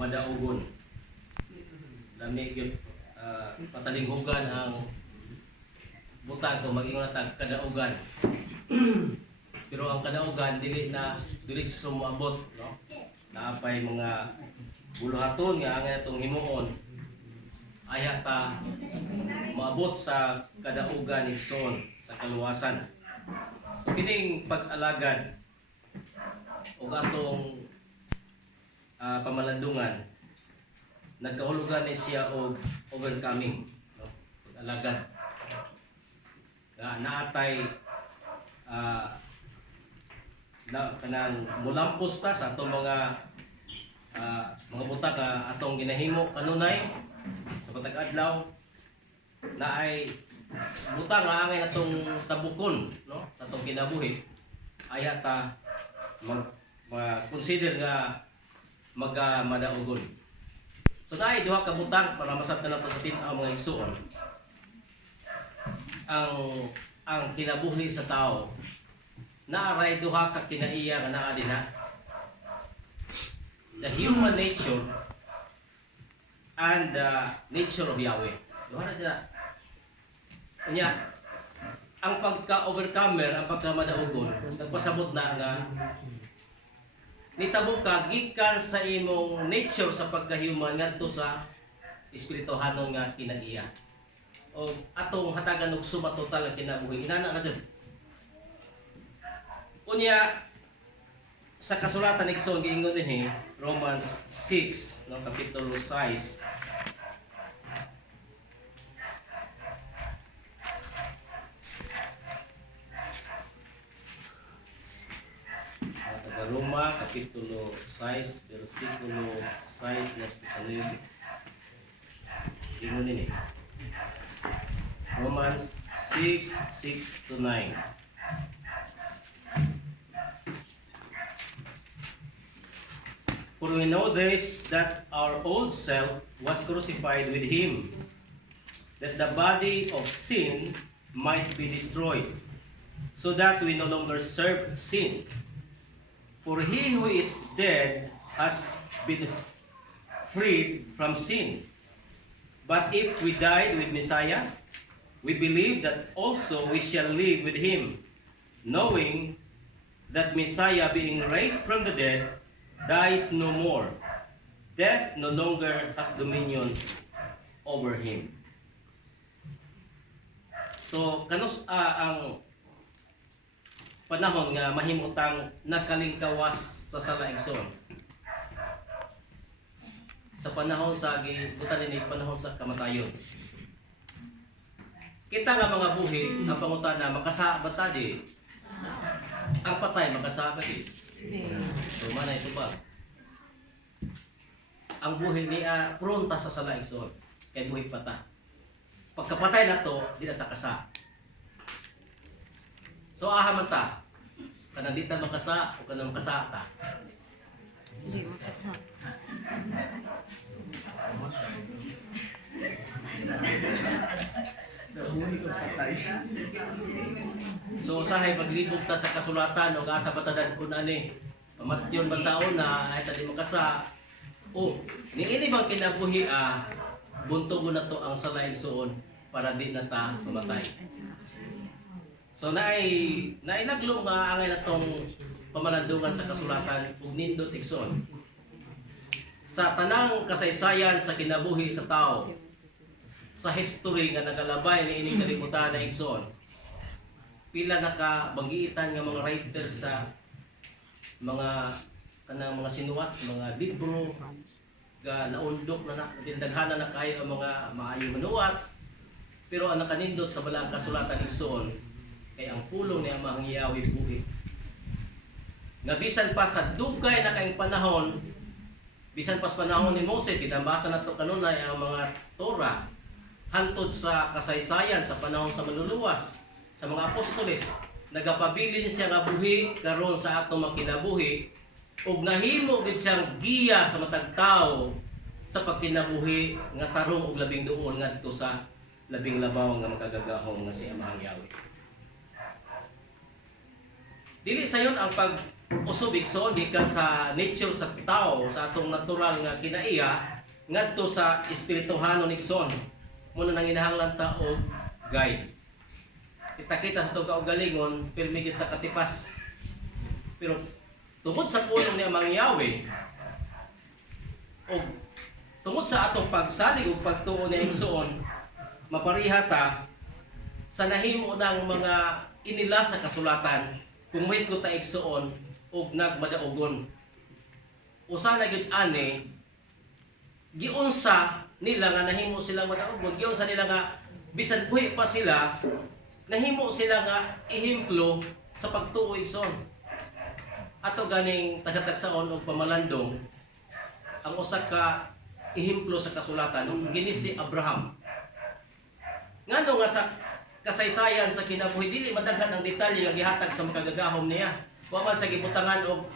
madaugon. Lami gyud patalinghugan ang butang ko mag-ingon tag kadaugan. Pero ang kadaugan dili na diretso moabot, no? Naapay mga buluhaton nga angay atong himuon. Aya ta maabot sa kadaugan igsoon sa kaluwasan. So kining pag-alagad ug atong pamalandungan nagkahulugan ni siya og overcoming, no? Pag-alagad naatay na kanang mulampos ta sa atong mga buta ka atong ginahimo kanunay sa patag adlaw na ay buta nga angay atong tabukon, no? Sa atong kinabuhi aya ta consider nga madaugon. So naay duha ka butang para masabtan nato sa tin-aw mga igsoon. Ang kinabuhi sa tao naaray duha ka kinaiya nga naa dinha. The human nature and the nature of Yahweh. Duha na sila. Kanya, ang pagka-overcomer, ang pagka-madaugon, nagpasabot na nga nitabo ka gikan sa imong nature sa pagka-human ngadto sa espirituhanon nga kinaiya. O atong hatagan og suma total ang kinabuhi. Inana na dyan. Unya sa kasulatan ni Igsoon giingon dinhi Romans 6 no kapitulo 6 Roma kapitulo 6 versikulo 6 na 9 ingon dinhi Romans 6:6 to 9. For we know this, that our old self was crucified with him, that the body of sin might be destroyed, so that we no longer serve sin. For he who is dead has been freed from sin. But if we died with Messiah, we believe that also we shall live with him, knowing that Messiah, being raised from the dead, dies no more. Death no longer has dominion over him. So kanus ang panahon nga mahimutang nakalingkawas sa salaigsoon. Sa panahon sa gibutan ni panahon sa kamatayon. Kita nga mga buhi ang pangutana makasa ba ta di? Ang patay makasa ba di? So mana ito ba? Ang buhi niya pronta sa salaigsoon kay buhi pata. Pagkapatay na to, di na takasa. So aha man ta. Kanang di ta makasa o kanang makasa ta. Hindi makasa. So usahay paglibog ta sa kasulatan o asa batadan kun ani pamatyon man taon na ay tadi makasa. O niini bang kinabuhi buntogon na to ang salaigsoon para di na ta sumatay. So nailaglo nga angay natong pamalandungan sa kasulatan ug nindot igsoon. Sa tanang kasaysayan sa kinabuhi sa tao, sa history nga nagalabay ni ining kalibutan na igsoon, pila nakabanggitan nga mga writers sa mga kanang mga sinuwat, mga libro ga naundok na tindaghanan na kayo ang mga maayo manuwat, pero ang nakanindot sa balang kasulatan igsoon kay ang pulong ni Amang Yahweh buhi. Nga bisan pa sa dugay na kaayong panahon, bisan pa sa panahon ni Moses, kinabasa na ito kanunay ang mga Torah, hantod sa kasaysayan, sa panahon sa maluluwas, sa mga apostoles, nagapabilin siya nga buhi karon sa atong makinabuhi, ug nahimo gid siyang giya sa matag tawo sa pagkinabuhi nga tarong og labing duol ngadto sa labing labaw nga makagagahom nga si Amang Yahweh. Dili sayon ang usub igsoon gikan sa nature sa tao, sa atong natural nga kinaiya ngadto sa espirituhanon igsoon. Muna nang inahanglan ta og guide. Kita-kita sa itong kaugalingon, pirmi kita katipas. Pero tungod sa pulong ni Amang Yahweh, o tungod sa atong pagsalig o pagtuo ni igsoon, mapariha ta sa nahimo ng mga inila sa kasulatan kung may ta igsoon o nagmadaugon. Usa na gyud ani, giunsa nila nga nahimo sila madaugon, giunsa nila nga bisan buhi pa sila, nahimo sila nga ihimplo sa pagtuo igsoon. Ato ganing tagatagsaon og pamalandong ang usa ka ihimplo sa kasulatan ug gini si Abraham. Ngano nga sa kasaysayan sa kinabuhi dili madaghan ang detalye nga gihatag sa makagagahom niya. Wa man sa gibutangan og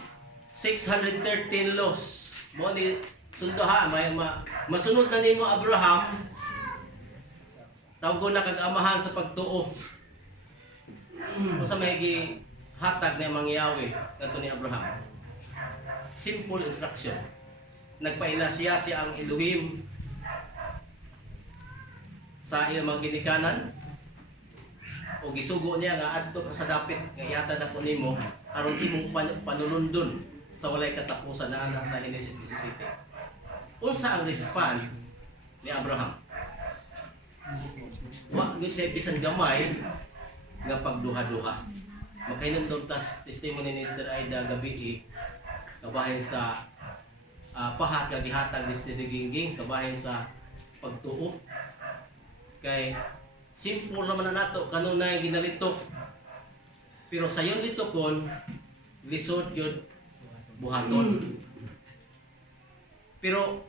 613 laws. Mo ni sunduha masunod na nimo Abraham. Tawgon na kag amahan sa pagtuo. Usa may gihatag ni Amang Yahweh kadto ni Abraham. Simple instruction. Nagpaila siya ang Elohim sa iyang mga ginikanan o gisugo niya nga adto ka sa dapit nga ihatag ako nimo aron imong panulundon sa walay katapusan na ana sa Genesis 17. Unsa ang respond ni Abraham? Wa gyud siya bisan gamay nga pagduha-duha. Makainom tas testimony ni Sister Aida gabi kabahin sa pahat nga gihatag ni Sister Gingging kabahin sa pagtuo. Kay simple naman na nato kanunay ginalitok. Pero sa yon litokon lisod yun buhaton. Pero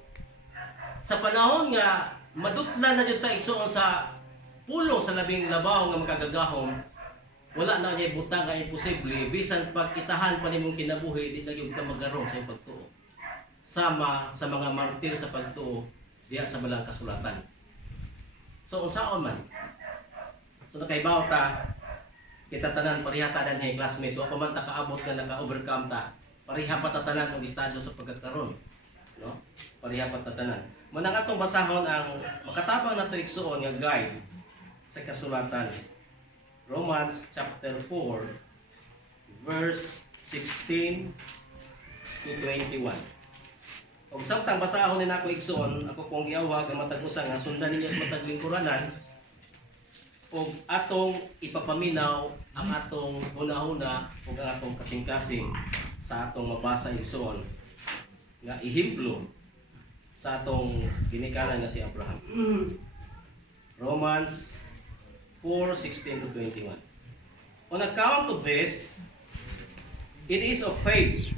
sa panahon nga madutla na jud ta igsoon sa pulong sa labing labaw nga makagagahom, wala na niya butang nga imposible bisan pag itahan pa nimong kinabuhi di na gyud ka magarong sa pagtuo. Sama sa mga martir sa pagtuo diya sa balang kasulatan. So unsaon man? So nakaibaw ta kita tanan pariha ta danhi classmate wa pa man ta kaabot nga naka-overcome ta. Pariha pa ta tanan og estado sa pagkakaron, no? Pariha pa ta tanan. Manang atong basahon ang makatabang nato igsuon nga guide sa kasulatan. Romans chapter 4 verse 16 to 21. Og samtang basahon ni nako igsuon, ako kong giawag ang matag usa nga sundan ninyo sa matag lingkuranan og atong ipapaminaw ang atong hunahuna ug ang atong kasing-kasing sa atong mabasa igsuon nga ihimplo sa atong ginikanan nga si Abraham. Romans 4:16 to 21. On account of this, it is of faith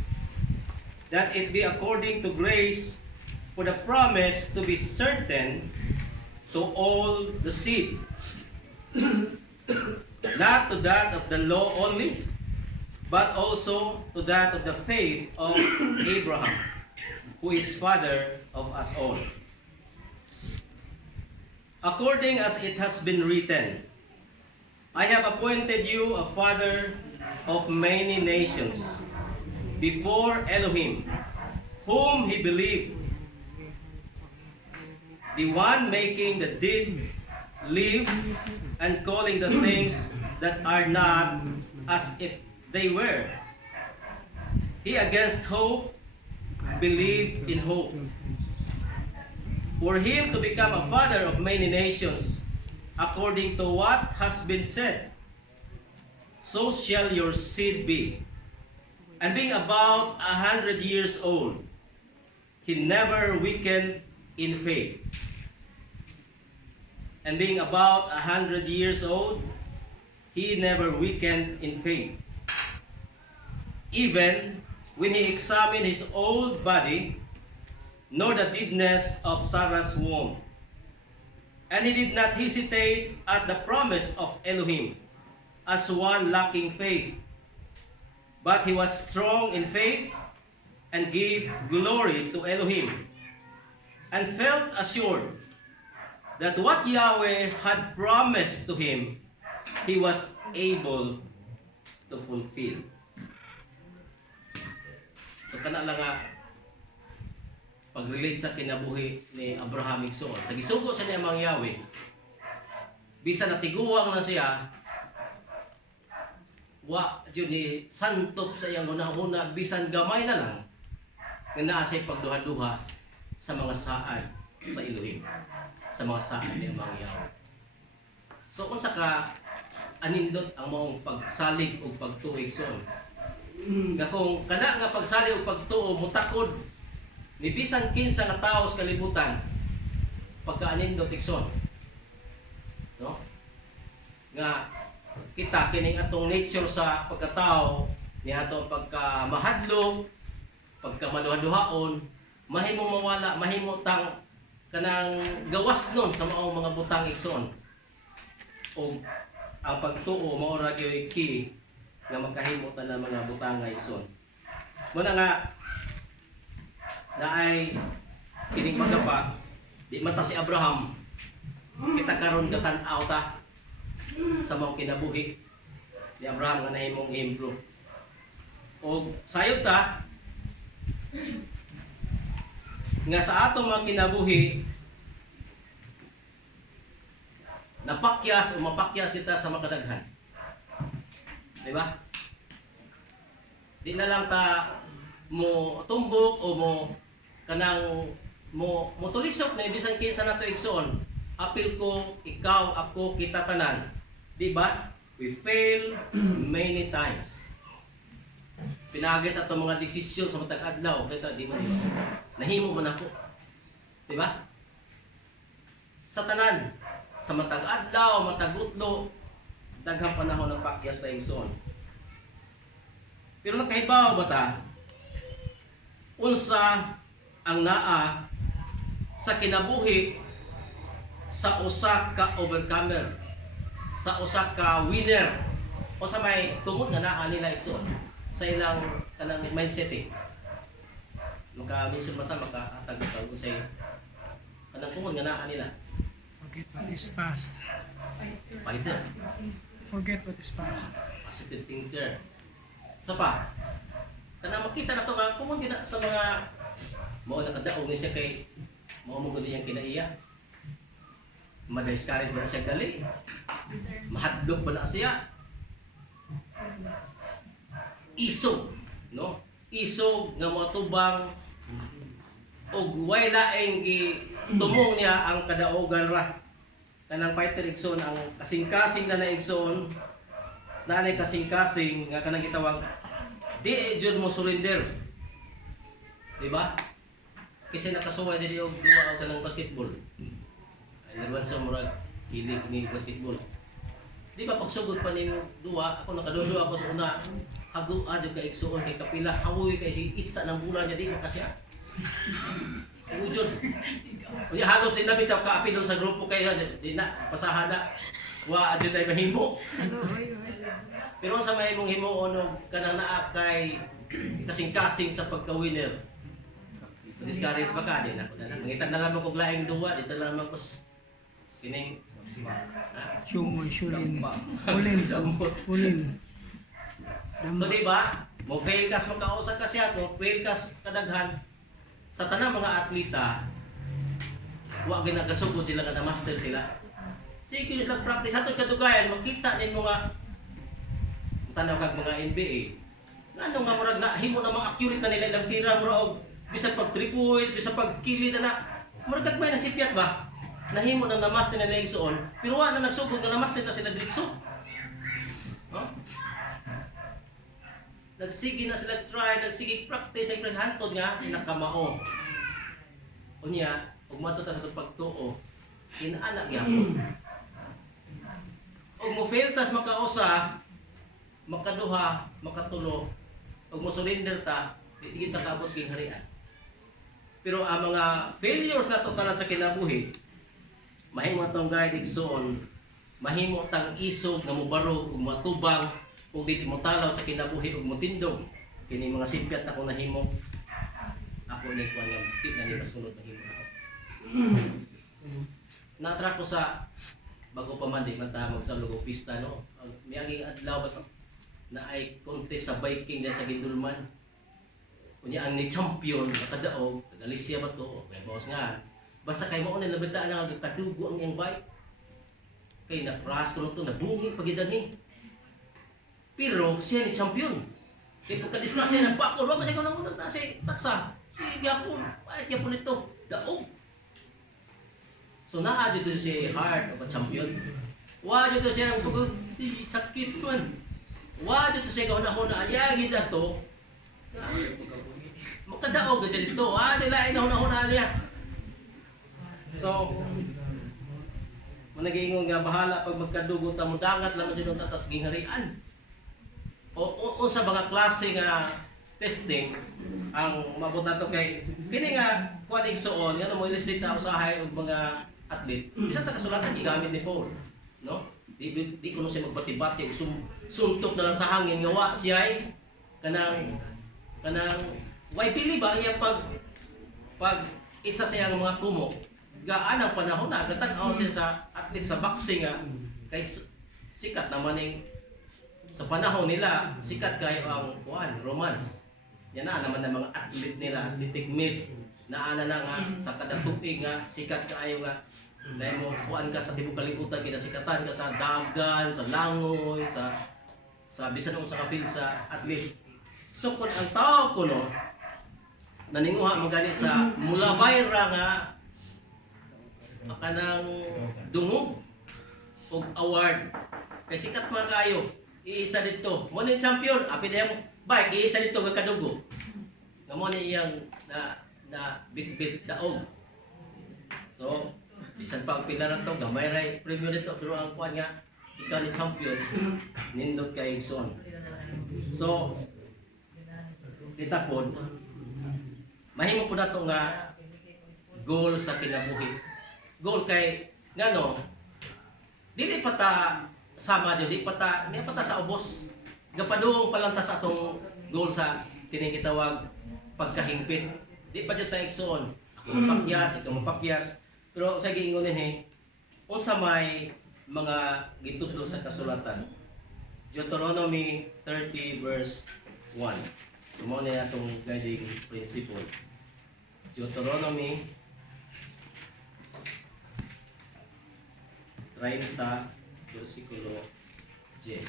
that it be according to grace for the promise to be certain to all the seed, not to that of the law only, but also to that of the faith of Abraham, who is father of us all. According as it has been written, I have appointed you a father of many nations before Elohim, whom he believed, the one making the dead live and calling the things that are not as if they were. He against hope believed in hope, for him to become a father of many nations, according to what has been said, so shall your seed be. And being about 100 years old, he never weakened in faith. And being about 100 years old, he never weakened in faith. Even when he examined his old body, nor the deadness of Sarah's womb. And he did not hesitate at the promise of Elohim as one lacking faith, but he was strong in faith and gave glory to Elohim, and felt assured that what Yahweh had promised to him, he was able to fulfill. So kana lang nga pag-relate sa kinabuhi ni Abraham igsoon. Sa gisugo sa niya mga Yahweh, bisan natiguwang na siya, wa jud ni santop sa iyang hunahuna bisan gamay na lang nga naa siya pagduha-duha sa mga saan sa Elohim, sa mga saan ni mga Yahweh. So unsa ka anindot ang maong pagsalig o pagtuo igsoon? Nga kung kana nga pagsalig o pagtuo mutakod ni bisan kinsa nga tawo sa kalibutan pagkaanindot igsoon, no? Nga kita kining atong nature sa pagkatao ni atong pagkamahadlok, pagkamaduha-duhaon, mahimong mawala, mahimo tang kanang gawas nun sa maong mga butang igsoon. O ang pagtuo mao ra gyud key nga makahimo ta ng mga butang nga igsoon. Muna nga na ay kining magapa di mata si Abraham kita karon katan-aw ta sa mga kinabuhi ni Abraham nga nahimong ehemplo. O sayod ta nga sa atong mga kinabuhi napakyas o mapakyas kita sa makadaghan. Di ba? Di na lang ta mo tumbok o mo kanang mo tulisok na bisan kinsa nato igsoon. Apil ko, ikaw, ako, kita tanan. Di ba? We fail many times. Pinagay sa atong mga desisyon sa matag adlaw, kita di mo nahimo man ako. Di ba? Sa tanan, sa matag adlaw, matag utlo, daghang panahon ng pakyas na igsoon. Pero nakahibaw ba ta? Unsa ang naa sa kinabuhi sa usa ka overcomer, sa usa ka winner, o sa may tungod nga naa nila igsoon sa ilang kanang mindset eh. Maka-mention mata, maka-atag ko sa kanang tungod nga naa nila. Forget what is past. Fighter, Forget what is past. positive thinker. Sa pa, kanang makita na to nga kumon gina sa mga mao nakadaog ni siya kay mao mo gud yang kinaiya. Madiscourage ba na siya gali? Mahadlok ba na siya? Isog, no? Isog nga mga tubang og way laeng tumong niya ang kadaogan ra. Kanang fighter igsoon ang kasing-kasing na naigsoon, nanay kasing-kasing nga kanang gitawag di jud mo surrender. Di ba? Kasi nakasuway dili og duwa og kanang basketball. Nagwan sa murag hilig ni basketball. Di ba pagsugod pa ning duwa, ako nakadudo ako sa una. Hago adyo kay igsoon kay kapila, hawoy kay si itsa ng bulan niya di makasya. Ujud. Unya halos din namin ka apilon sa grupo kay di na pasahada. Wa adyo tay mahimo. Pero sa may mong himuon og kanang naa kay kasing-kasing sa pagka-winner. Discourage ba ka din ako na lang. Mangitan na lang ko laing duwa, dito na naman ko kining Shulin. Ulin. So di ba? Mo fail kas magkausap ka siya, mo fail kas kadaghan sa tanang mga atleta. Wa ginagasugod sila nga na-master sila. Sige lang practice ato kadugayan, makita nin mga tanaw kag mga NBA. Ngano nga murag na himo na mga accurate na nila ilang tira mura og bisan pag 3 points, bisan pag kili na murag gagmay ng sipyat ba? Nahimo na na-master na igsoon, pero wa na nagsugod nga na-master na sila diretso. Huh? Nagsige na sila try, nagsige practice, ay hantod nga nakamao. Unya, ug mato ta sa pagtuo, inaanak gyapon. Ug mo fail tas makausa, makaduha, makatulo, ug mo surrender ta, di kita kaabot king harian. Pero ang mga failures na tanan sa kinabuhi, mahimo tong guide igsoon, mahimo tang isog nga mobarog ug matubang ug dili mo talaw sa kinabuhi ug motindog kini mga simpyat na kung nahimo ako ni kuan nga tit na ni masunod mahimo ako. Natra ko sa bago pa man di man ta magsalog og pista no. Miaging adlaw ba to na ay contest sa biking sa Gindulman. Kunya ang ni champion nakadaog, Galicia ba to? Kay boss nga. Basta kay mo na nabita na kadugo ang iyang bike. Kay na-fras ko to nabungi pagidan ni. Pero siya ni champion. Kay pagka-discuss ng bakor, wa pa siya ko na si taksa. Si Yapon, ay Yapon ito, daog. So naa dito si Hart o champion. Wa dito siya ang tugod si sakit man. Wa dito siya kauna-una ayagi dato. Makadaog siya dito. Nila inahuna-huna niya. So, managing nga bahala pag magkadugo ta mo dangat lamang din ang tatas gingharian. O sa mga klase nga testing ang mabot nato kay kini nga kuan igsuon ngano mo ilislit na usahay og mga atlet bisan sa kasulatan gigamit ni Paul, no? Di kuno siya magbati-bati suntok na lang sa hangin nga wa siya kanang way pili ba iya pag isa siya nga mga kumo gaan ang panahon na gatag-aw siya sa atlet sa boxing nga kay sikat naman ning sa panahon nila sikat kayo ang kuan romance yan na naman ng mga atlet nila athletic meet na ana na nga sa kada tuig nga sikat kaayo nga dahil mo kuan ka sa tibok kalibutan kinasikatan ka sa dagan sa langoy sa bisan sa kapil sa atlet. So kung ang tao ko no naninguha mo gani sa mula bayra nga kanang dungog og award kay sikat mga kayo iisa dito mo ni champion apil yang bike iisa dito nga kadugo nga mo ni iyang na bit daog. So bisan pa ang pila na to gamay ray premyo dito pero ang kuan nga ikaw ni champion nindot kay igsoon. So kita pod mahimo po nato nga goal sa kinabuhi. Goal kay ngano dili pa ta sama jud di pa ta sa ubos. Gapadung pa lang ta sa atong goal sa kining gitawag pagkahingpit. Di pa jud ta igsoon. Ako mapakyas, ikaw mapakyas. Pero sa giingon ni unsa may mga gitudlo sa kasulatan. Deuteronomy 30 verse 1. Sumo na atong guiding principle. Deuteronomy 30 versikulo 10.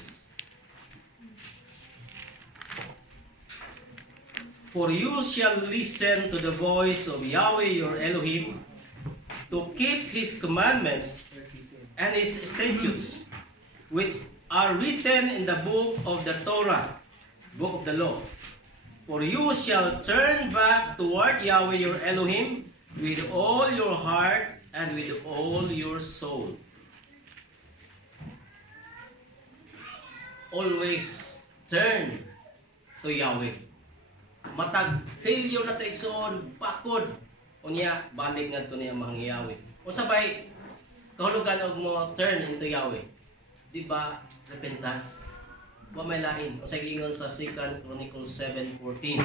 For you shall listen to the voice of Yahweh your Elohim to keep His commandments and His statutes, which are written in the book of the Torah, book of the law. For you shall turn back toward Yahweh your Elohim with all your heart and with all your soul. Always turn to Yahweh. Matag failure na traikson, pakod. Unya balik ngadto niya mga Yahweh. O sabay kahulugan og mo turn into Yahweh. Di ba repentance? Wa may lain. O sa giingon sa 2 Chronicles 7:14.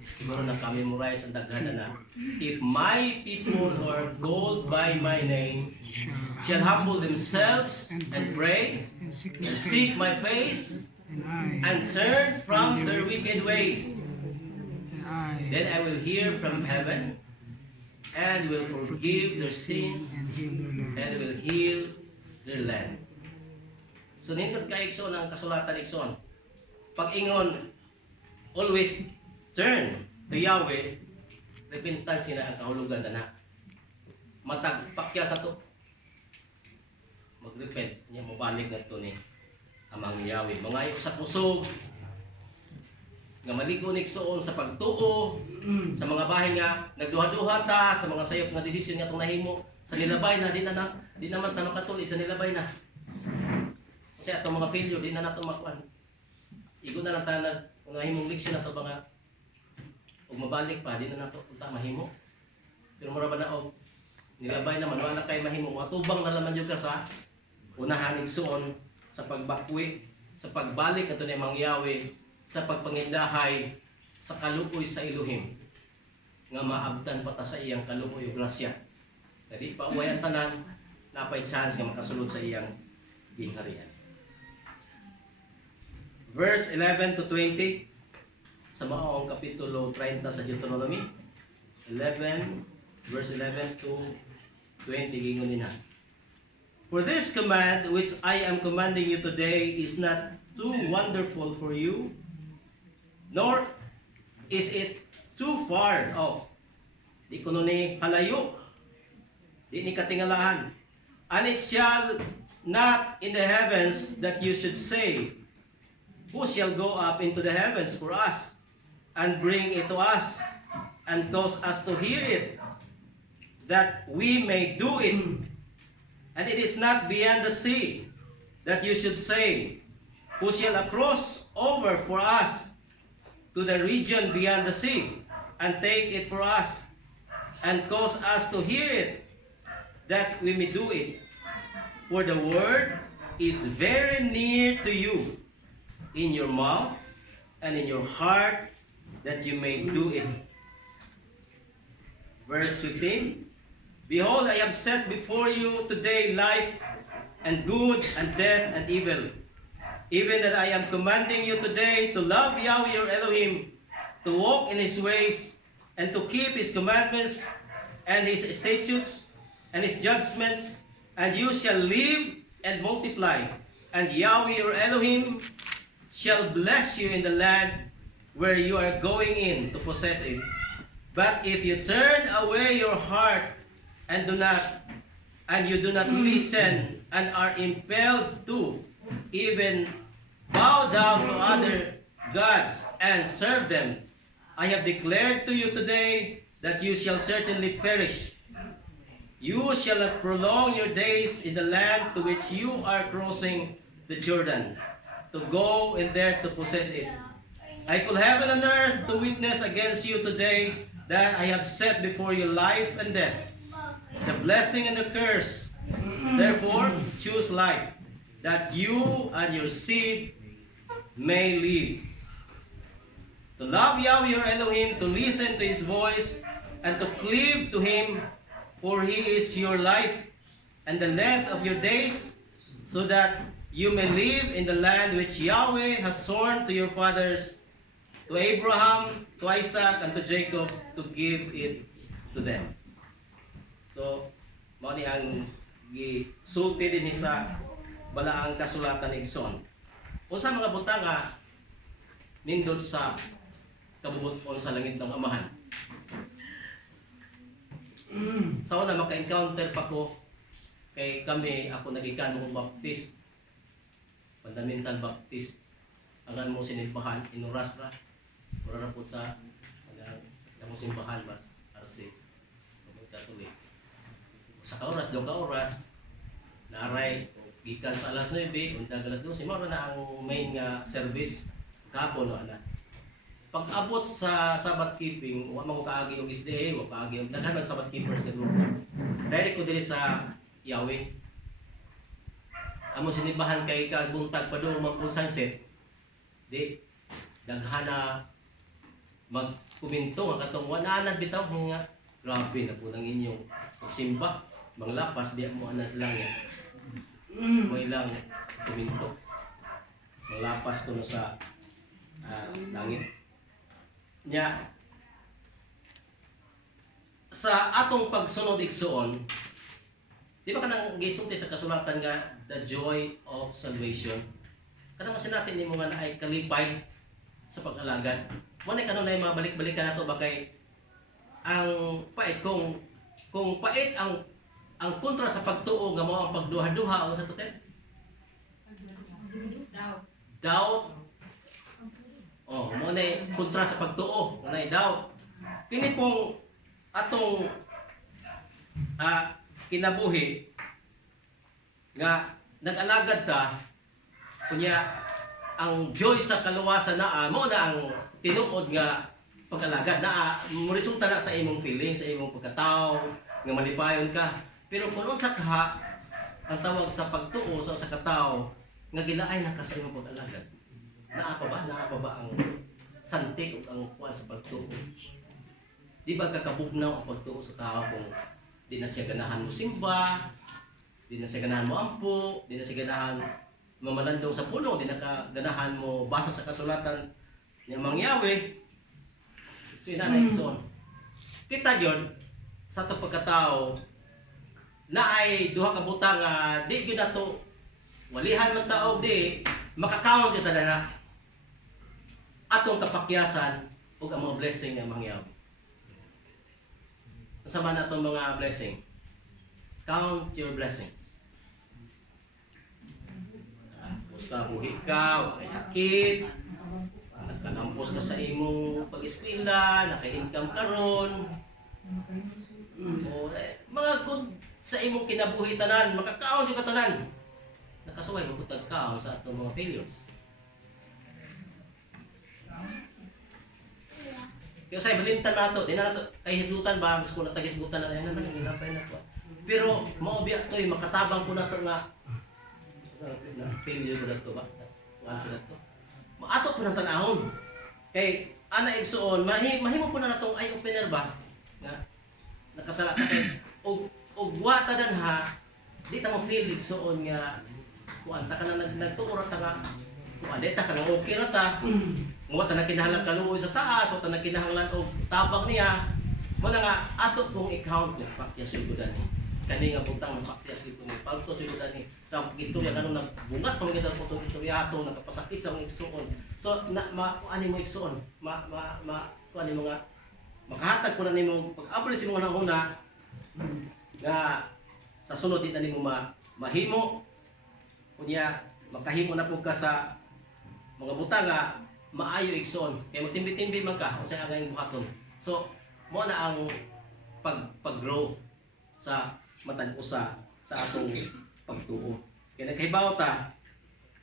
Siguro na ka-memorize ang daghan na. If my people who are called by my name shall humble themselves and pray and seek and my seek face, my face and and turn from their wicked ways, then I will hear from heaven and will forgive their sins heal their land. and will heal their land. So nindot ka igsoon ang kasulatan igsoon. Pag ingon always turn to Yahweh, repentance na ang kahulugan na. Matag pakya sa to. Magrepent niya mobalik na to ni amang Yahweh. Mangayo sa kusog nga maligo igsoon sa pagtuo sa mga bahin nga nagduha-duha ta sa mga sayop nga desisyon nga itong nahimo sa nilabay na di naman ta makatuli sa nilabay na kasi atong mga failure di na nato makuan igo na lang ta na nahimong leksyon na to mga ug mabalik pa di na nato unta mahimo pero mura ba na og nilabay naman wala kay mahimo matubang na laman jud ka sa unahan igsoon sa pagbakwi sa pagbalik ato ni Mang Yahweh sa pagpangindahay sa kaluoy sa Elohim nga maabdan pa ta sa iyang kaluoy ug grasya. Kadi pauway ang tanan napay chance nga makasulod sa iyang gingharian. Verse 11 to 20. sa maong kapitulo 30 sa Deuteronomy 11 verse 11 to 20 gingon nina. For this command which I am commanding you today is not too wonderful for you, nor is it too far off. Di ko ni halayo, di ni katingalahan. And it shall not in the heavens that you should say, who shall go up into the heavens for us, and bring it to us, and cause us to hear it, that we may do it. And it is not beyond the sea, that you should say, who shall cross over for us to the region beyond the sea, and take it for us, and cause us to hear it, that we may do it. For the word is very near to you, in your mouth and in your heart, that you may do it. Verse 15, Behold, I have set before you today life and good and death and evil. Even that I am commanding you today to love Yahweh your Elohim, to walk in his ways, and to keep his commandments and his statutes and his judgments, and you shall live and multiply, and Yahweh your Elohim shall bless you in the land where you are going in to possess it. But if you turn away your heart and you do not listen and are impelled to even bow down to other gods and serve them, I have declared to you today that you shall certainly perish. You shall not prolong your days in the land to which you are crossing the Jordan, to go in there to possess it. I call heaven and earth to witness against you today that I have set before you life and death, the blessing and the curse. Therefore, choose life, that you and your seed may live. To love Yahweh your Elohim, to listen to his voice, and to cleave to him, for he is your life and the length of your days, so that you may live in the land which Yahweh has sworn to your fathers, to Abraham, to Isaac, and to Jacob, to give it to them. So, mao ni ang gisulti din sa balaang kasulatan ni Igsoon. Unsa mga butang nga nindot sa kabubuton sa langit ng Amahan. Sa una maka-encounter pa ko kay kami, ako nagikan mo Baptist, Fundamental Baptist, angan mo sinimbahan, inuras ra, mura po sa mo simbahan bas, RC, Katolik. Sa kauras, daw kauras, naaray, gikan sa alas 9, untag alas 12, mara na ang main nga service, kahapon no ana. Pag abot sa Sabbath keeping, wa man ko kaagi og SDA, wa kaagi og daghan ng Sabbath keepers nga grupo. Direct ko diri sa Yahweh. Amo sinibahan kay kabuntag pa do magpun sunset. Di daghana magkuminto ang katong wananan bitaw nga grabe na po nang inyong pagsimba, manglapas di mo ana sa langit. Mo ilang kuminto. Manglapas kuno sa langit. Nya sa atong pagsunod igsuon, di ba kanang gisulti sa kasulatan nga the joy of salvation? Kanang masin natin nimo nga naay kalipay sa pag-alagad. Mo na kanunay mabalik-balikan nato ba kay ang pait kung pait ang kontra sa pagtuo nga mao ang pagduha-duha o sa toten? Doubt. Oh, mo na kontra sa pagtuo, mo na doubt. Kini pong atong kinabuhi nga nag-alagad ta kunya ang joy sa kaluwasan na mo na ang tinuod nga pag-alagad na resulta na sa imong feeling, sa imong pagkatao nga malipayon ka. Pero kung unsa ka ang tawag sa pagtuo sa katao nga gilaay na ka sa imong pag-alagad, naa pa ba ang santi o ang kuwan sa pagtuo? Di ba kakabugnaw ang pagtuo sa tao kung di na siya ganahan mo simba, di na siya ganahan mo ampo, di na siya ganahan mamalandong sa puno, di na ka ganahan mo basa sa kasulatan ng Mang Yahweh, So ina na igsoon. Kita jud sa ato pagkatao na ay duha ka butang nga di gyud nato walihan man taog di makakaon kita na atong kapakyasan ug ang mga blessing nga mangyaw. Unsa man atong mga blessing? Count your blessings. Kung ka buhi ka, kay sakit, nagkanampos ka sa imong pag-eskwela, naka-income karon. Mga good sa imong kinabuhi tanan, makakaon jud ka tanan. Nakasuway mo kutag kaon sa atong mga failures. Kaya sa balintan nato, di na nato kay hisutan ba, mas kung natagisgutan na yan, hinapay na to. Pero maobiya to, makatabang ko na to nga na failure ko na to ba? Kuhaan ko na to. Maato po ng tanahon. Kay ana igsuon, mahimo po na natong eye opener ba? Nga nakasala ka kay og wa ta dan ha, di ta mo feel igsuon nga kuan ta ka na nagtuo ra ta nga kuan deta ka na okay ra ta. Wa ta na kinahanglan kaluoy sa taas, wa ta na kinahanglan og tabang niya. Mo na nga ato pong i-count ni pakya sa igudan. Kani nga butang ng pakya sa igudan. Palto sa igudan ni sa istorya kanang nagbungat pang kita po tong istorya ato nakapasakit sa mga igsuon. So na ani mo igsuon, kuan ni mga makahatag ko na nimo pag-abri sa mga nanguna nga sa sunod di na nimo mahimo kunya makahimo na pud ka sa mga butang nga maayo igsoon kay magtimbi-timbi man ka unsay ang buhaton. So mo na ang pag-grow sa matag usa sa atong pagtuo. Kay naghibaw ta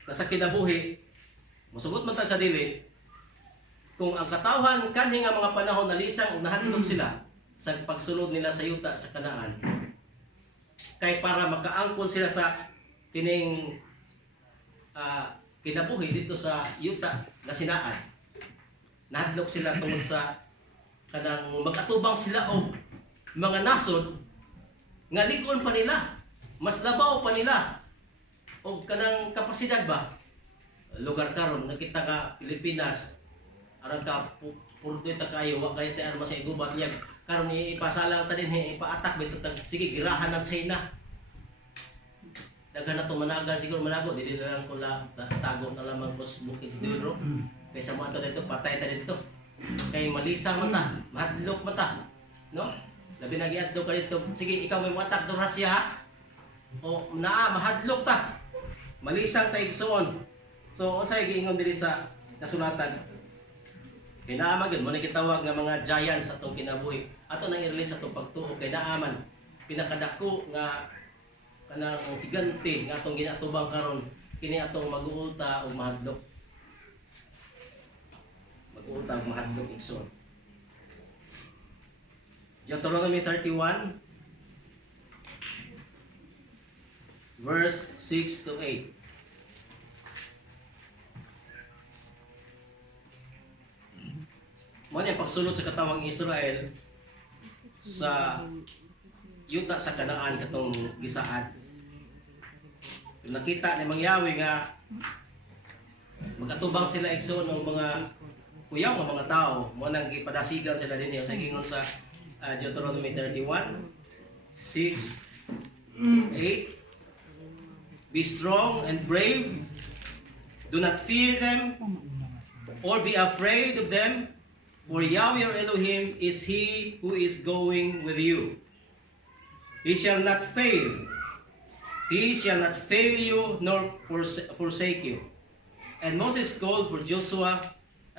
na sa kinabuhi mosugot man ta sa dili kung ang katawhan kanhi nga mga panahon na lisang ug nahadlok sila sa pagsunod nila sa yuta sa Kanaan kay para makaangkon sila sa kining kinabuhi dito sa yuta nga sinaan. Nahadlok sila tungod sa kanang mag-atubang sila og mga nasod nga lig-on pa nila, mas labaw pa nila og kanang kapasidad ba. Lugar karon nakita ka Pilipinas aron ka purdoy ta kayo wa kay te armas sa igubat niya karon ipasalang ta dinhi ipaatak bitag sige girahan ng China. Daghan na managan siguro manago dili na lang ko tago na lamang pos bukid duro kaysa mo ato dito patay ta dito kay malisang mata mahadlok mata no labi na giadto ka dito sige ikaw may matak do Russia o naa mahadlok ta malisang ta igsoon. So unsay giingon diri sa kasulatan kay naaman gyud mo na gitawag nga mga giants sa atong kinabuhi ato nang i-relate sa atong pagtuo kay naaman pinakadako nga kanang higante nga atong ginatubang karon kini atong mag-uulta og mahadlok. Mag-uulta og mahadlok igsoon. Deuteronomy 31 verse 6 to 8. Mo ni pagsulod sa katawang Israel sa yuta sa Kanaan katong gisaad. Nakita ni Mang Yahweh nga magatubang sila igsoon ng mga kuyaw ng mga tao mo nang gipadasigan sila dinhi sa gingon sa Deuteronomy 31 6 8. Be strong and brave, do not fear them or be afraid of them, for Yahweh your Elohim is he who is going with you. He shall not fail. He shall not fail you nor forsake you. And Moses called for Joshua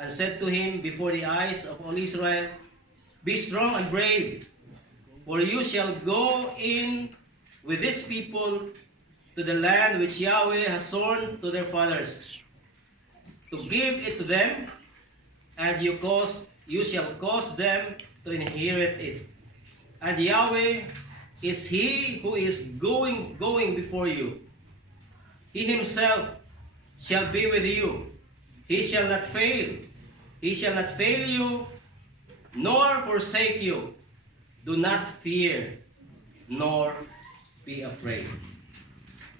and said to him before the eyes of all Israel, be strong and brave, for you shall go in with this people to the land which Yahweh has sworn to their fathers, to give it to them, and you shall cause them to inherit it. And Yahweh is he who is going before you. He himself shall be with you. He shall not fail. He shall not fail you, nor forsake you. Do not fear, nor be afraid.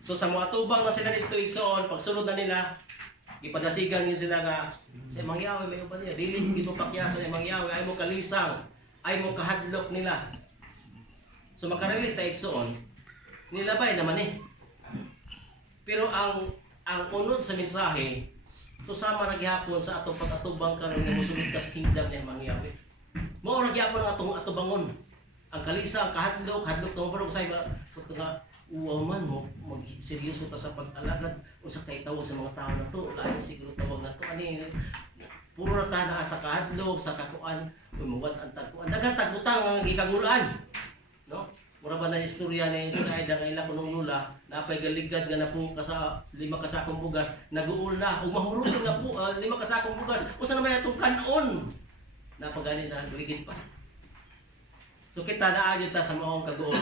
So sa mga tubang na sila dito igsoon, pagsunod na nila, ipadasigan yun sila nga sa mangyawi may uban niya dili hindi mo pakyaso sa mangyawi ay mo kalisang ay mo kahadlok nila. So makarelate ta igsoon nilabay naman pero ang unod sa mensahe so sama ra gihapon sa atong pag-atubang karon nga mosulod ka sa kingdom ni mangyawi. Mao ra gyapon ang atong atubangon. Ang kalisa, kahadlok ng barog sa iba. Nga, uwaw man mo, mag-seryoso ta sa pag-alagad o sa kay tawag sa mga tao na to. Lain siguro tawag na to. Puro na tanaan sa kahadlok, sa kakuan, umuwat ang tagkuan. Nagatagutang ang gikagulaan. No? Mura ba na istorya ni Israel na ngayon kunong lula, napay galigad nga na po 5 kasakong bugas, nag-uul na, umahurot na po 5 kasakong bugas, o saan naman itong kanon? Napaganin na, ligid pa. So kita naagid ta sa maong kagoon.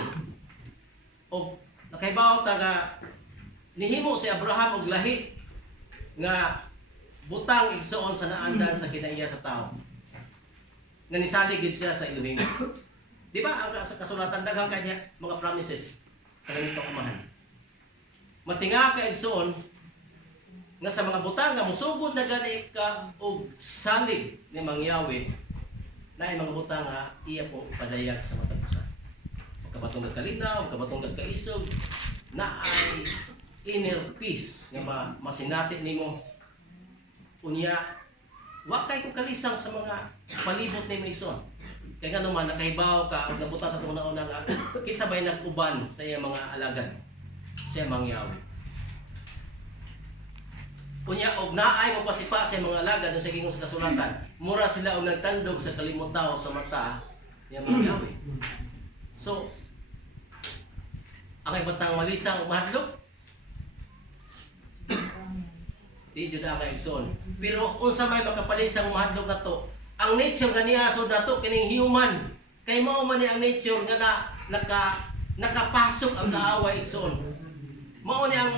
O nakaibaw ta nga nihimo si Abraham og lahi nga butang igsoon sa naandan sa kinaiya sa tao. Nga nisalig gid siya sa iluhing. Di ba ang sa kasulatan daghang kanya mga promises sa ganitong amahan. Matinga ka igsoon nga sa mga butang nga musugod na gani ka og salig ni mangyawi na mga butang nga iya po padayag sa matapusan. Pagkabatong nagkalinaw, pagkabatong nagkaisog, na ay inner peace nga masinati nimo. Unya, wa kay kung kalisang sa mga palibot nimo igsoon. Kaya nga naman nakaibaw ka og nabuta sa una-una nga kinsa bay nag-uban sa iyang mga alagad, sa iyang mangyawi. Kunya og naay mo pasipa sa mga alagad sa gingong sa kasulatan. Mura sila og nagtandog sa kalimutaw sa mata niya mangyawi. So ang ibatang malisang mahadlok. Di jud ang igsoon. Pero unsa may makapalisang mahadlok nato? Ang nature ganiya so dato kining human. Kay mao man ni ang nature nga nakapasok ang kaaway igsoon. Mao ni ang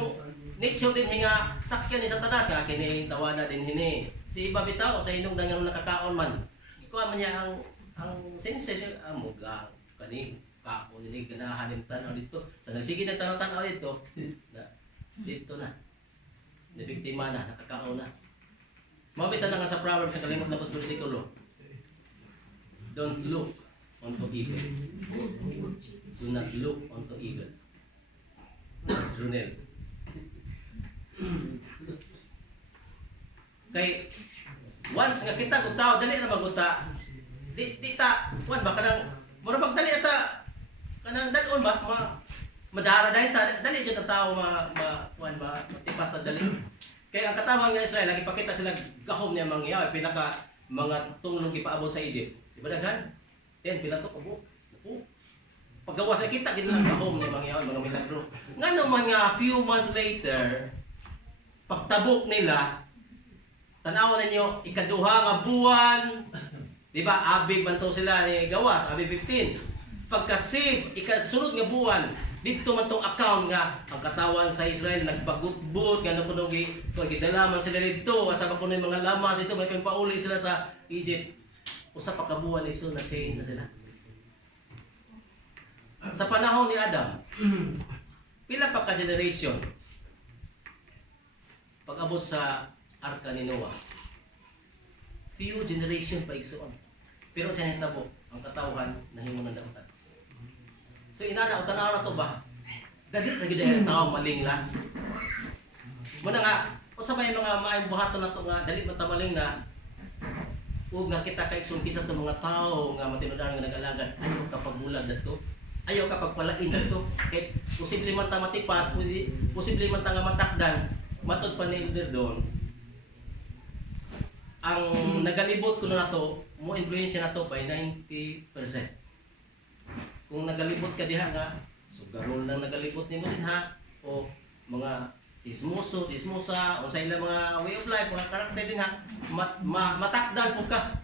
nature din hinga sakyan ni Satanas nga kini tawana din hini. Si iba bitaw sa inong dangan nakakaon man. Ikuha man niya ang senses muga kani kako ni ganahan tan dito. Sa nagsige na tan-tan dito. Dito na. Nabiktima na, nakakaon na. Mabitan na nga sa Proverbs sa kalimot na bersikulo. Don't look onto evil. Do not look onto evil. Junel. Kay once nga kita kung tao dali na magunta di ta kuan ba kanang mura magdali ata kanang dalon ba madara dahil dali jud ang tao kuan ba matipas sa dali. Kaya ang katawang ng Israel lagi pakita sila gahom niya mangyaw pinaka mga tunglong gipaabot sa Egypt. Di ba daghan? Pila to kubo. Paggawas na kita gid ang gahom niya mangyaw mga milagro. Ngano man nga few months later pagtabok nila tanaw ninyo ikaduha nga buwan, di ba? Abib man to sila ni gawas, Abib 15. Pagka-save ikasunod nga buwan, dito man tong account nga ang katawan sa Israel nagpagutbut nga napuno gidala man sila dito, asa pa kuno mga lamas dito may pauli sila sa Egypt. Usa pa ka buwan iso nag-change sa sila. Sa panahon ni Adam, pila pa ka generation pag-abot sa arka ni Noah. Few generation pa igsoon. Pero sa nitabo, ang katawhan nahimo ng daotan. So inana o tanaw na to ba? Dali na gid ang tao maling lang. Muna nga, usa may mga maayong buhaton na to nga dali man ta maling na ug nga kita kay igsoon sa to mga tao nga matinudan nga nag-alagad. Ayaw ka pagbulag dadto. Ayaw ka pagpalain dadto. Kay posible man ta matipas, posible man ta nga matakdan. Matod pa ni Elder doon. Ang nagalibot ko na to, mo influensya na to by 90%. Kung nagalibot ka diha nga, sugarol lang nagalibot nimo diha o mga chismosa, o sa ilang mga way of life, mga karakter din ha, matakdan po ka.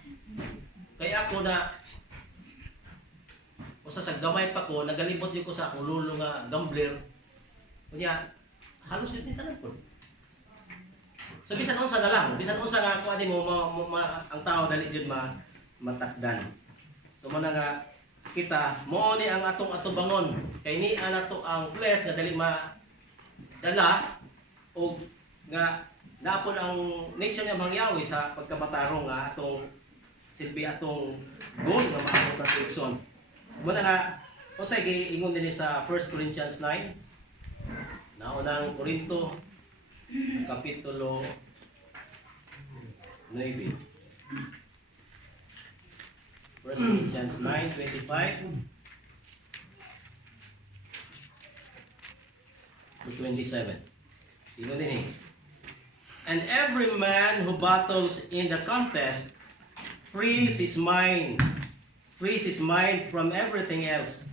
Kaya ako na, o sa gamay pa ko, nagalibot yun ko sa akong lulo nga gambler. Kunya, halos yun din tanan po. So bisan unsa na lang, bisan unsa nga kuan mo ang tao dali jud matakdan. So mo na nga kita mo ni ang atong atubangon kay ni ana to ang flesh nga dali dala o nga Napon ang nature niya mangyawi sa pagkabatarong nga atong silbi atong goal nga maabot na sa igsoon. Muna nga, o sige, ingon din sa 1 Corinthians 9, na unang Korinto, Kapitulo 9. 1 Corinthians 9:25 to 27. Ingon din eh. And every man who battles in the contest frees his mind from everything else.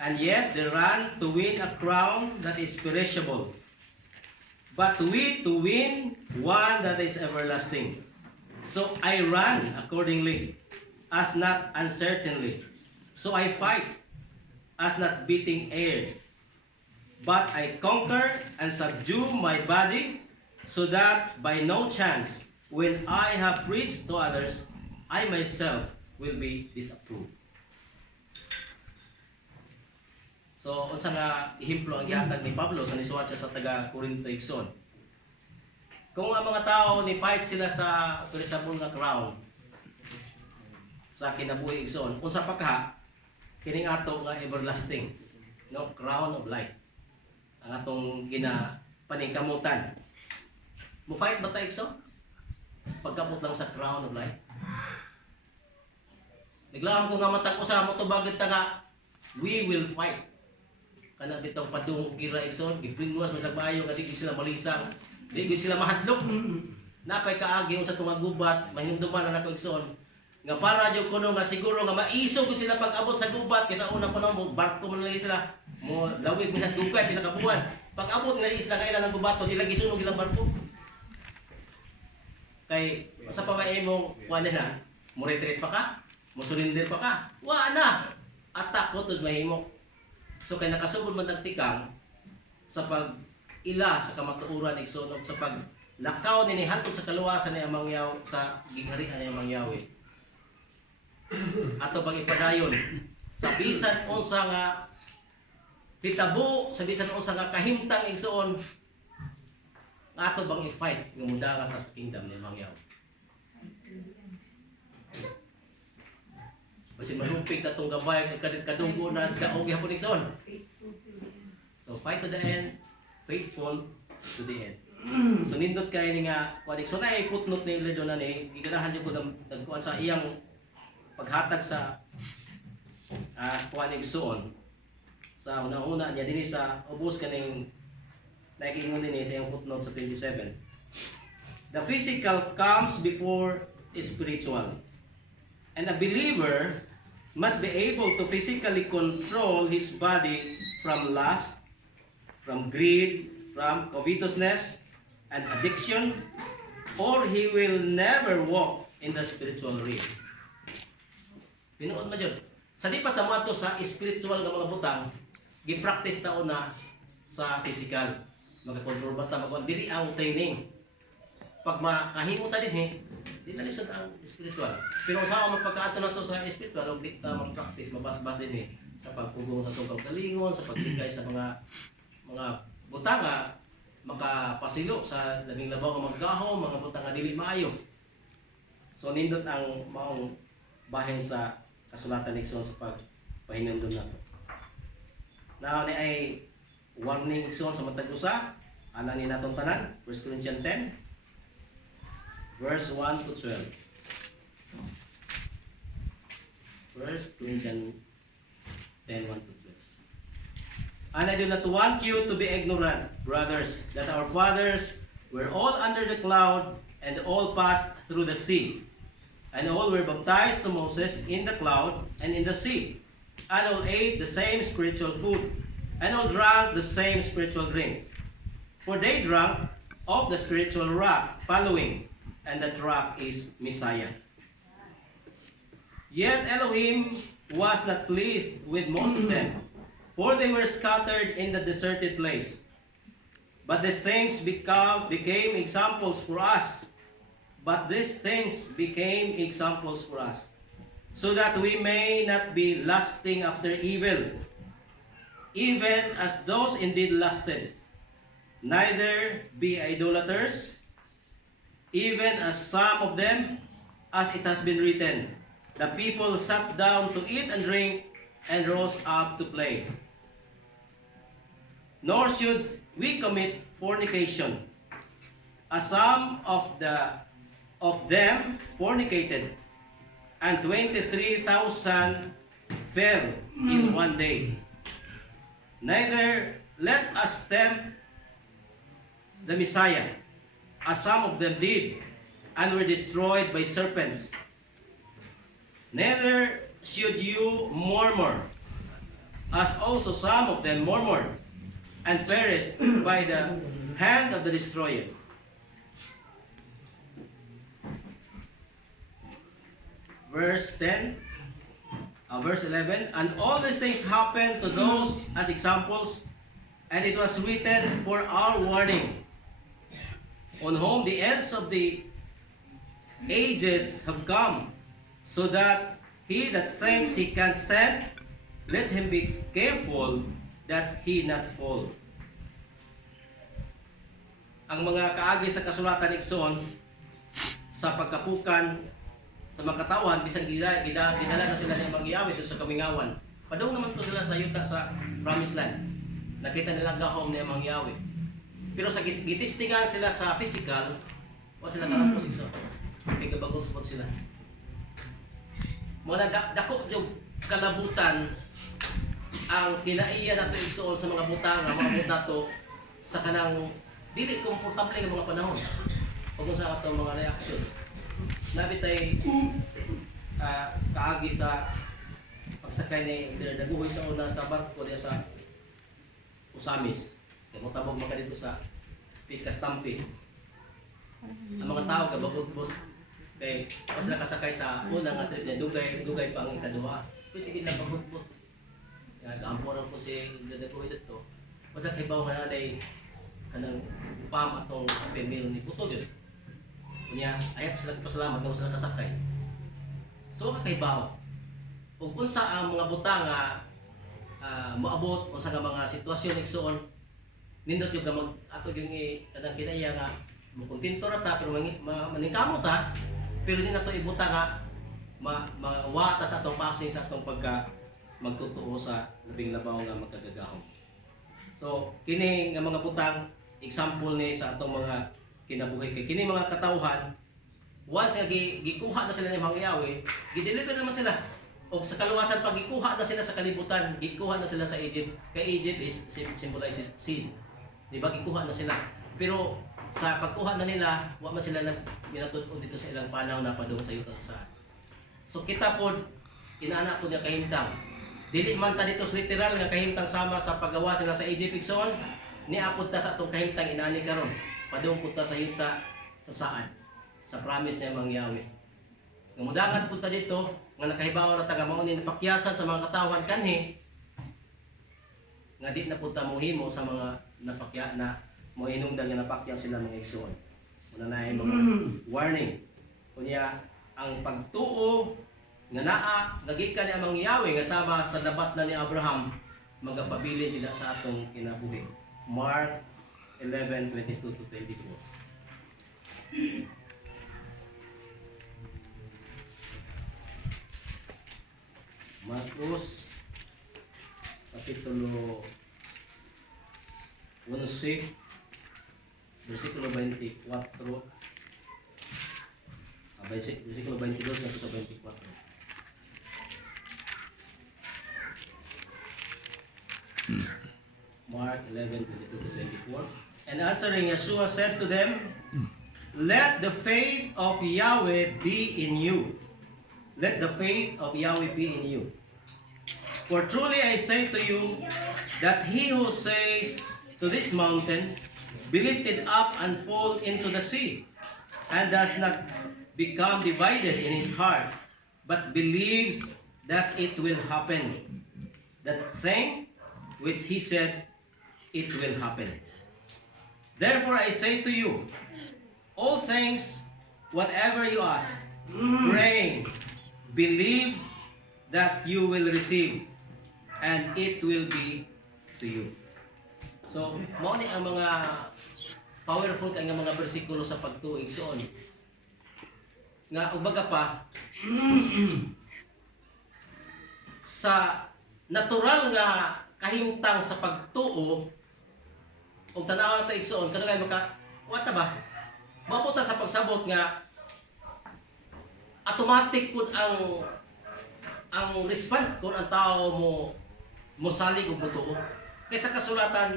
And yet they run to win a crown that is perishable. But we to win one that is everlasting. So I run accordingly, as not uncertainly. So I fight, as not beating air. But I conquer and subdue my body, so that by no chance, when I have preached to others, I myself will be disapproved. So, unsa nga ihimplo ang gihatag ni Pablo sa nisuwat siya sa taga Corinto igsoon. Kung ang mga tao ni fight sila sa perishable nga crown sa kinabuhi igsoon, unsa pa ka kining ato nga everlasting, no, crown of life. Ang atong ginapaningkamutan. Mo fight ba tayo igsoon? Pagkabot lang sa crown of life. Biglaan ko nga matag usa mo tubagit ta nga we will fight. Kana bitaw padung gira igsoon, gipringwas mas nagmaayo nga di sila malisang, di gid sila mahadlok. Napay kaagi sa tumagubat, mahimduman na nato igsoon. Nga para jud kuno nga siguro nga maisog gid sila pag-abot sa gubat kaysa unang panahon mo barko man lang sila. Mo lawig man dugay pinakabuhan. Pag-abot nga isla kailan ang gubaton, ilang gisunog ilang barko. Kay sa pamaimong kuan na, mo retreat pa ka, mo surrender pa ka. Wa na. Atak ko tos mahimo. So kay nakasugod man nagtikang sa pag ila sa kamatuoran igsoon sa pag lakaw ni hantod sa kaluwasan ni amang yaw sa gingarihan ni amang yawi. Ato bang ipadayon sa bisan unsa nga pitabo, sa bisan unsa nga kahimtang igsoon nga ato bang i-fight nga mudangan ta sa kingdom ni amang yaw. Kasi malupig na itong gabay, kadunggo na daog yapon igsoon. So fight to the end, faithful to the end. So nindot kay ni nga kuan igsoon ay putnot ni Ledo na ni giganahan jud ko nagkuan sa iyang paghatag sa kuan igsoon. Sa una-una niya dinhi sa ubos kaning nagingon dinhi sa iyang footnote sa 27. The physical comes before spiritual. And a believer must be able to physically control his body from lust, from greed, from covetousness, and addiction, or he will never walk in the spiritual realm. Pinuod mo dyan. Sa di pa tamato sa spiritual nga mga butang, gi-practice ta una sa physical. Magkakontrol ba ta, dili ang training. Pag makahimo ta din di na lisod ang spiritual. Pero sa ako magpagkaato na to sa spiritual, huwag di ta mag-practice, mabas-bas din sa pagpugong sa itong kalingon, sa pagbigay sa mga butanga, makapasilo sa labing labaw ng mga gahom, mga butanga dili maayo. So nindot ang maong bahin sa kasulatan ni Igsoon sa pagpahinandon na to. Now ni ay warning Igsoon sa matag usa, ana ni natong tanan, 1 Corinthians 10 verse 1 to 12. 1 Corinthians 10, 1 to 12. And I do not want you to be ignorant, brothers, that our fathers were all under the cloud, and all passed through the sea. And all were baptized to Moses in the cloud and in the sea. And all ate the same spiritual food, and all drank the same spiritual drink. For they drank of the spiritual rock following, and that rock is Messiah. Yet Elohim was not pleased with most of them, for they were scattered in the deserted place. But these things became examples for us. So that we may not be lusting after evil, even as those indeed lusted. Neither be idolaters, even as some of them, as it has been written, the people sat down to eat and drink and rose up to play. Nor should we commit fornication, as some of them fornicated, and 23,000 fell in one day. Neither let us tempt the Messiah, as some of them did, and were destroyed by serpents. Neither should you murmur, as also some of them murmured, and perished by the hand of the destroyer. Verse 11, and all these things happened to those as examples, and it was written for our warning, on whom the ends of the ages have come, so that he that thinks he can stand, let him be careful that he not fall. Ang mga kaagi sa kasulatan igsoon sa pagkapukan sa mga katawan, bisang gidala na sila ng mangyawit sa kamingawan. Padung naman to sila sa yuta sa Promised Land. Nakita nila gahom niya mangyawit. Pero sa gitistingan sila sa physical, o sila karapos igsoon. May gabagot po sila. Mga dako yung kalabutan ang kinaiya nato igsoon sa mga butang, mga butato sa kanang dili komportable nga mga panahon. O kung sa ato mga reaksyon. Nabitay kaagi sa pagsakay ni daguhoy sa una sa barko diya sa Usamis. Kaya mo tabog maka dito sa Pikastampi. Ang mga tao kabagot-bot kay pas nakasakay sa unang nga trip niya dugay pa ang kadua. Pwede gid na pagbot-bot. Ya gaamporan ko si daguhoy dito. Basta kay bawo na day kanang upam atong pemil ni puto gyud. Kunya ayap sila pasalamat nga sila kasakay. So kakaibaw. Kung unsa ang mga butang nga moabot unsa nga mga sitwasyon igsoon nindot yung mag ato yung kanang kinaiya nga mo kontento ra ta pero maningkamot ta pero di nato ibuta nga mawata sa atong passing sa atong pagka magtutuo sa labing labaw nga magkagagahom. So kini nga mga butang example ni sa atong mga kinabuhi kay kini mga katawhan once nga gikuha na sila ni mangyawi gideliver naman sila og sa kaluwasan pag gikuha na sila sa kalibutan gikuha na sila sa Egypt kay Egypt is symbolizes sin di ba gikuha na sila pero sa pagkuha na nila wa man sila minatud-on dito sa ilang panahon na padung sa yuta sa so kita pod inaana po niya kahimtang dili man ta dito literal nga kahimtang sama sa paggawa sila sa Egypt igsoon ni apod ta sa atong kahimtang inaani karon padung punta sa yuta sa saan sa promise niya mangyawi. Nga mudangan punta dito nga nakahibaw ra ta nga mao ni napakyasan sa mga katawan kanhi nga di na punta mohimo sa mga napakya na mohinungdan nga napakya sila mga igsoon. Una na mga warning. Kunya ang pagtuo nga naa nagikan ni amang Yahweh nga sama sa dapat na ni Abraham magapabilin nila sa atong kinabuhi. Mark 11:22 to 24. Marcos Kapitulo 11 versikulo 24 versikulo 22 hanggang sa 24. Mark 11:22 to 24. And answering, Yeshua said to them, let the faith of Yahweh be in you. Let the faith of Yahweh be in you. For truly I say to you, that he who says to this mountain, be lifted up and fall into the sea, and does not become divided in his heart, but believes that it will happen, that thing which he said, it will happen. Therefore I say to you, all things, whatever you ask, praying, believe that you will receive, and it will be to you. So, mao ni ang mga powerful kay nga mga bersikulo sa pagtuig soon. Nga ubaga pa sa natural nga kahimtang sa pagtuo ug tanaw ta igsoon kanang maka wata ba maputa sa pagsabot nga automatic pud ang respond kung ang tao mo salig og mutuo kaysa kasulatan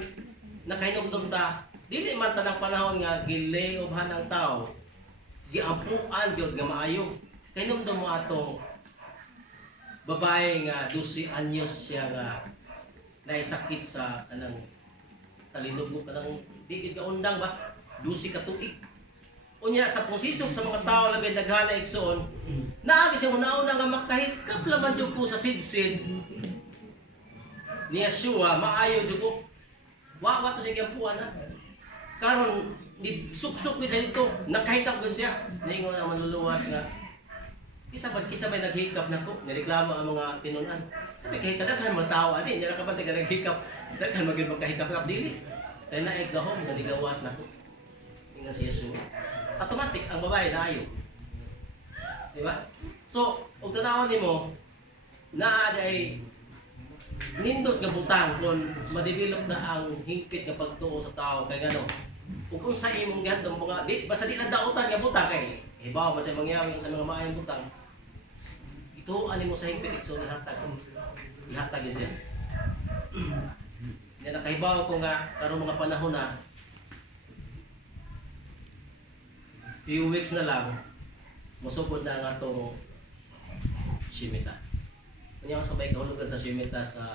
nakahinumdum ta dili man tanang panahon nga gilayobhan ang tao giampuan gyud nga maayo kahinumdum mo atong babae nga 12 anyos siya nga naisakit sa kanang talinog mo kanang di gid undang ba 12 ka tuig unya sa pusisok sa mga tao labi daghana igsoon naagi siya una nga makahikap laman jud ko sa sidsid ni Yeshua maayo jud ko wa to siya giampuan na karon ni suksok ni siya dito nakahitap gud siya ningon na manluluwas nga kisa ba naghikap nako nireklamo ang mga tinunan sabi kahit daghan mga tao ani nya nakabantay ka naghikap daghan magid magkahikap dili kay naay gahom galigawas nako ingon si Jesus automatic ang babae naayo di ba so og tanawon nimo naa ay nindot nga butang kon ma-develop na ang hingpit nga pagtuo sa tao kay ngano ug kung sa imong gihatong mga di basta di lang dautan nga butang kay hibaw ba sa mangyawi sa mga maayong butang ito ani mo sa hingpit so ihatag yun siya yan nakahibaw ko nga karong mga panahon na few weeks na lang musugod na nga itong shimita kanya ang sabay kahulugan sa shimita sa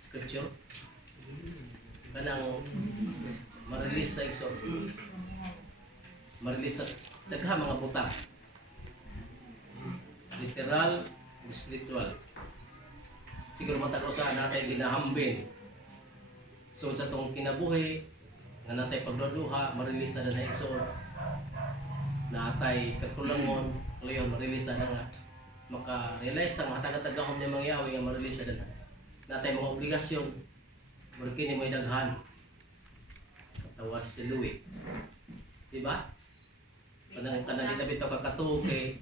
scripture kanang ma-release na iso ma-release na dagha mga butang literal ug spiritual siguro matag usahan natin ginahambin so sa tong kinabuhi nga natay pagduduha ma-release na na iso natay katulangon ngayon ma-release na nga maka-realize na mga taga-tagahom niya mangyawi nga ma-release na natay mga obligasyon murkini mo daghan tawas si Louie diba? Kanang kita bitaw ka katuo kay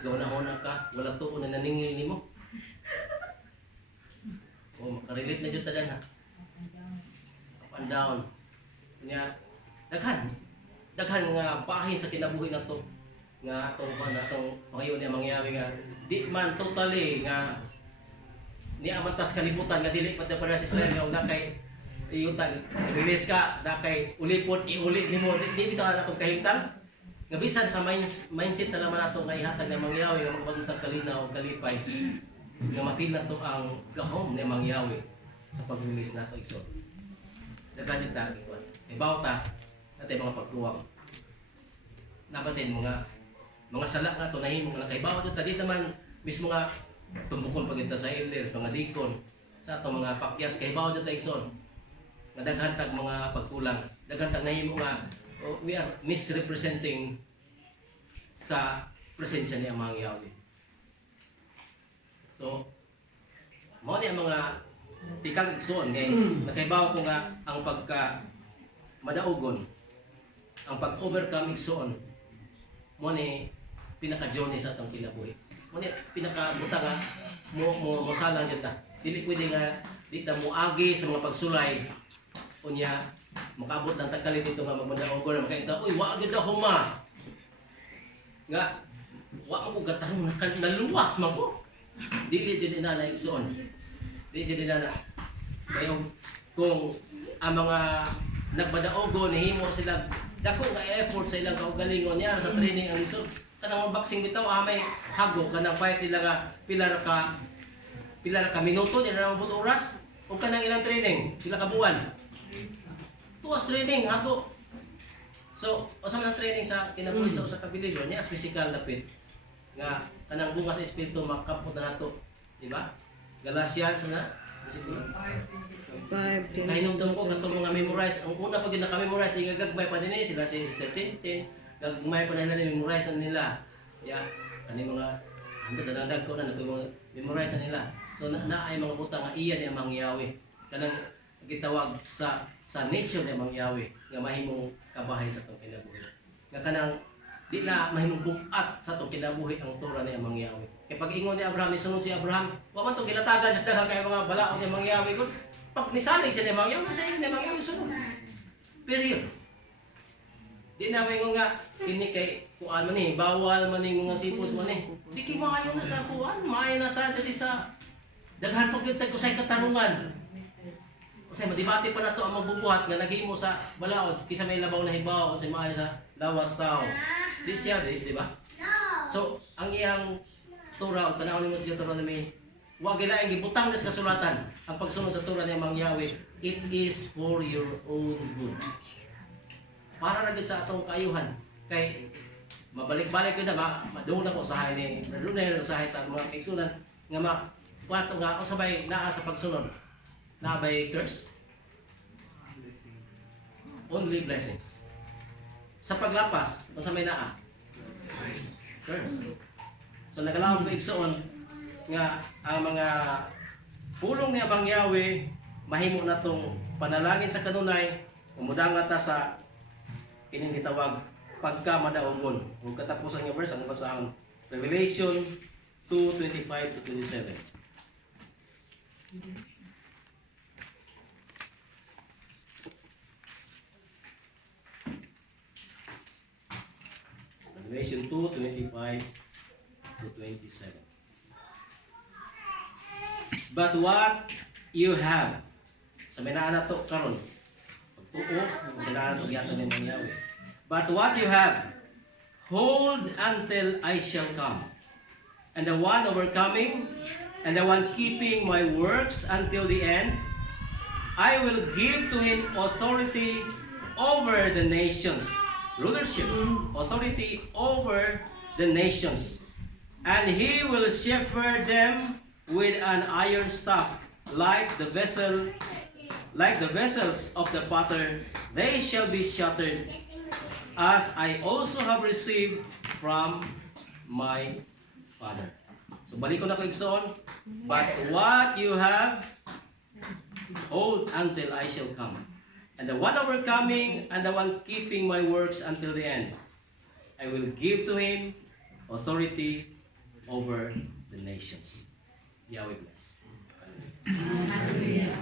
gauna-una ka wala tuon na naningil nimo makarelate na dyan tadan ha up and down nya daghan nga bahin sa kinabuhi na to nga atong pangayon niya mangyawi nga di man totally nga ni amantas kalibutan nga dili pati para sa Israel nga una kay iyutag release ka na kay ulipon iulit nimo di bitaw na atong kahimtang nga bisan sa mindset na naman nato nga ihatag nga mangyawi nga magpatutag kalinaw kalipay nga mapila to ang gahom ni mangyawi sa pag-release nato igsoon daghan yung tagi ko ibaw ta natin mga pagtuwang nabatin mga sala nga to nahimo nga kaibaw to tadi naman mismo nga tumbukon pagita sa elder mga dikon sa ato mga pakyas kaibaw to igsoon nga daghan tag mga pagkulang daghan tag nahimo nga we are misrepresenting sa presensya ni Amang Yahweh. So, mo ni ang mga tikang igsoon kay nakaibaw ko nga ang pagka madaugon ang pag-overcome igsoon mo ni pinaka-journey sa atong kinabuhi. Mo ni pinaka-buta nga mo salang jud ta. Dili pwede nga di ta moagi sa mga pagsulay unya makaabot lang tagkalit dito nga magmadaogon na makaita uy wa gyud ako ma nga wa mo gatahon naluwas man ko dili jud ina na igsoon dili jud ina na kayo kung ang mga nagbadaogon himo sila dako nga effort sa ilang kaugalingon niya sa training ang lisod kanang boxing bitaw amay hago kanang fight nila nga pila ka minuto nila na oras o kanang ilang training pila ka buwan tuwas training ako. So, usa man ang training sa kinabuhi sa usa ka biligon niya as physical na fit nga kanang bunga sa espiritu makapot na nato, di ba? Galatians na bersikulo 5, 10. kahinumdum ko katong mga memorize ang una pag naka-memorize di gagmay pa dinhi sila si Sister Tintin gagmay pa nila memorize na nila ya kani mga ando dadagdag ko na nato mga memorize na nila so na ay mga butang nga iya ni Amang Yahweh kanang gitawag sa nature ni Mang Yahweh nga mahimong kabahay sa tong kinabuhi. Nga kanang di na mahimong bukat sa tong kinabuhi ang tura ni Mang Yahweh. Kay pag ingon ni Abraham, isunod si Abraham, wa man tong ginatagan sa daghang kay mga balaod ni Mang Yahweh kun pag nisalig siya ni Mang Yahweh sa ni Mang Yahweh sunod. Period. Di na may nga kini kay kuan man ni bawal man ni mga sipos man ni. Di kay maayo na sa kuan, maayo na sa dili sa daghan pag yung usay katarungan. Kasi madibati pa na to ang magbubuhat nga naghimo sa balaod kisa may labaw na hibaw kasi maayo sa lawas tao. Di siya di ba? So, ang iyang tura o tanaw ni Mos Deuteronomy, wa gilaing gibutang sa kasulatan ang pagsunod sa tura ni Mang Yahweh, it is for your own good. Para na gid sa atong kaayuhan kay mabalik-balik yun na madung na ko usahay ni Brunel usahay sa mga kaigsunan nga wato nga sabay naa sa pagsunod na by curse? Only blessings. Sa paglapas, kung sa may naa? Curse. So nagalawang ko igsoon nga ang mga pulong ni Mang Yahweh mahimo na tong panalangin sa kanunay umudanga ta sa kining gitawag pagkamadaogon. Kung katapusan nga verse ang basahon Revelation 2:25 to 27. Revelation 2:25 to 27. But what you have, sa may naa na to karon, pagtuo, sa naa na to yato ni Mang Yahweh. But what you have, hold until I shall come. And the one overcoming, and the one keeping my works until the end, I will give to him authority over the nations. Rulership, authority over the nations. And he will shepherd them with an iron staff, like the vessels of the potter, they shall be shattered, as I also have received from my Father. So balik ko na ko igsoon, but what you have, hold until I shall come. And the one overcoming and the one keeping my works until the end, I will give to him authority over the nations. Yahweh bless. Hallelujah.